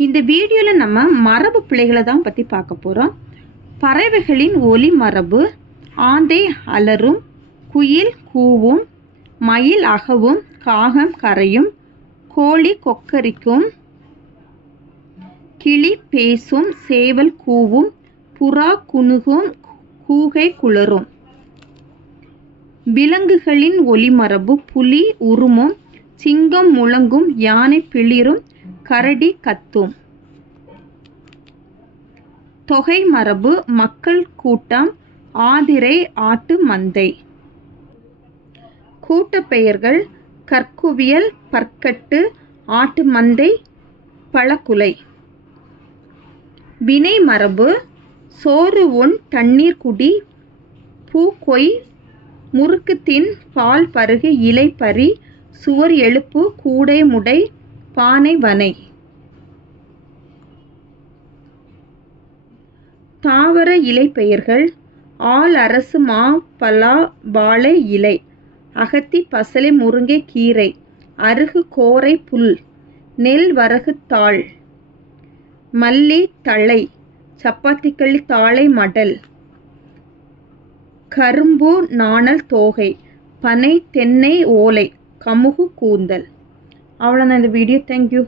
இந்த வீடியோவில் நம்ம மரபு பிழைகளை தான் பற்றி பார்க்க போகிறோம். பறவைகளின் ஒலி மரபு: ஆந்தை அலறும், குயில் கூவும், மயில் அகவும், காகம் கரையும், கோழி கொக்கரிக்கும், கிளி பேசும், சேவல் கூவும், புறா குணுகும், கூகை குளரும். விலங்குகளின் ஒலிமரபு: புலி உருமும், சிங்கம் முழங்கும், யானை பிளிரும், கரடி கத்தும். தொகை மரபு: மக்கள் கூட்டம், ஆதிரை, ஆட்டு மந்தை. கூட்டப்பெயர்கள்: கற்குவியல், பற்கட்டு, ஆட்டு மந்தை, பழக்குலை. வினை மரபு: சோறு உண், தண்ணீர் குடி, பூ கொய், முறுக்கு தின், பால் பருகு, இலை பறி, சுவர் எழுப்பு, கூடை முடை, பானை வனை. தாவர இலை பெயர்கள்: ஆல், அரசு, மா, பலா, வாழை இலை, அகத்தி, பசலை, முருங்கை கீரை, அருகு, கோரை புல், நெல் வரகு தாள், மல்லி தழை, சப்பாத்திக்களி தாழை மடல், கரும்பு நாணல் தோகை, பனை தென்னை ஓலை, கமுகு கூந்தல். அவ்வளோதான் இந்த வீடியோ. தேங்க்யூ.